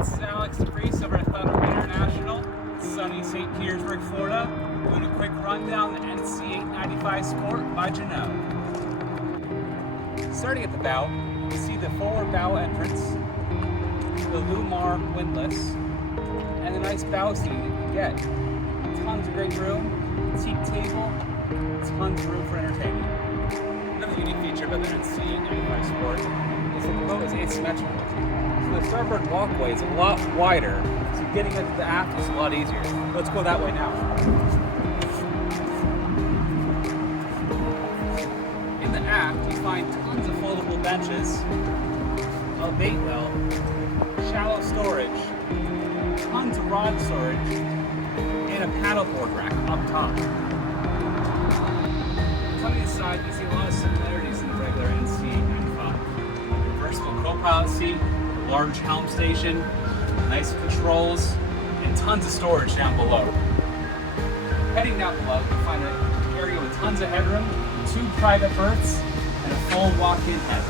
This is Alex DeVries over at Thunderbird International, sunny St. Petersburg, Florida. Doing a quick rundown the NC895 Sport by Jeanneau. Starting at the bow, you see the forward bow entrance, the Lumar windlass, and the nice bow seat you can get. Tons of great room, teak table, tons of room for entertainment. Another unique feature about the NC895 Sport is that the boat is asymmetrical. So the starboard walkway is a lot wider, so getting into the aft is a lot easier. Let's go that way now. In the aft, you find tons of foldable benches, a bait well, shallow storage, tons of rod storage, and a paddleboard rack up top. Coming inside, you see a lot of similarities in the regular NC895. Reversible co-pilot seat, large helm station, nice controls, and tons of storage down below. Heading down below, you'll find an area with tons of headroom, 2 private berths, and a full walk-in head.